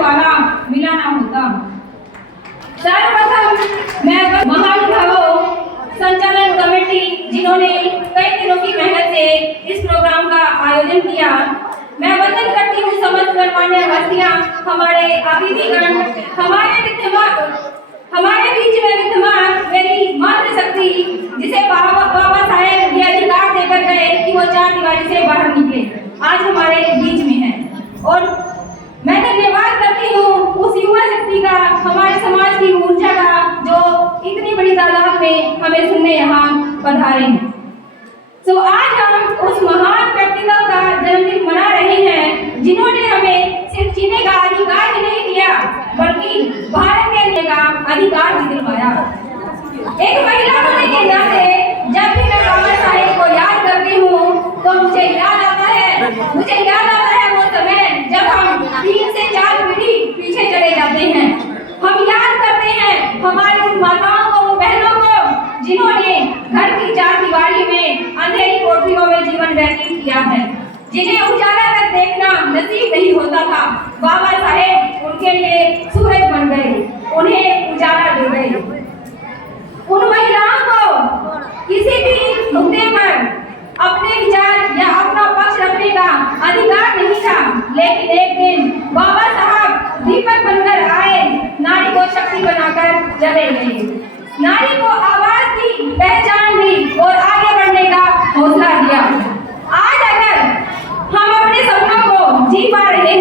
वाला मिला ना होता। सर्वप्रथम मैं महानुभावों संचालन कमेटी जिन्होंने कई दिनों की मेहनत से इस प्रोग्राम का आयोजन किया, मैं वंदन करती हूँ समस्त गणमान्य हस्तियां, हमारे अतिथिगण, हमारे बीच में विद्यमान मेरी मातृशक्ति जिसे बाबा साहेब ये अधिकार देकर गए कि वो चार दीवारी से बाहर निकले, आज हमारे बीच में है। और मैं धन्यवाद करती हूँ उस युवा शक्ति का, हमारे समाज की ऊर्जा का, जो इतनी बड़ी तादाद में हमें सुनने यहाँ पधारे हैं। तो आज हम उस महान व्यक्तित्व का जन्मदिन मना रहे हैं जिन्होंने हमें सिर्फ जीने का अधिकार ही नहीं दिया बल्कि भारत के लिए का अधिकार भी दिलवाया। एक महिला होने के नाते जब भी मैं बाबा साहेब को याद करती हूँ तो मुझे याद आता है वो समय जब हम 3 से 4 पीढ़ी पीछे चले जाते हैं। हम याद करते हैं हमारी उन माताओं को, उन बहनों को जिन्होंने घर की चार दीवारी में अंधेरी कोठरियों में जीवन व्यतीत किया है, जिन्हें उजाला तक देखना नसीब नहीं होता था। बाबा साहेब उनके लिए सूरज बन गए, उन्हें उजाला दे गए। उन महिलाओं को किसी भी मुद्दे पर अपने विचार या अपना पक्ष रखने का अधिकार नहीं था, लेकिन एक दिन बाबा साहब दीपक बनकर आए, नारी को शक्ति बनाकर चले गए, नारी को आवाज दी, पहचान दी और आगे बढ़ने का हौसला दिया। आज अगर हम अपने सपनों को जी पा रहे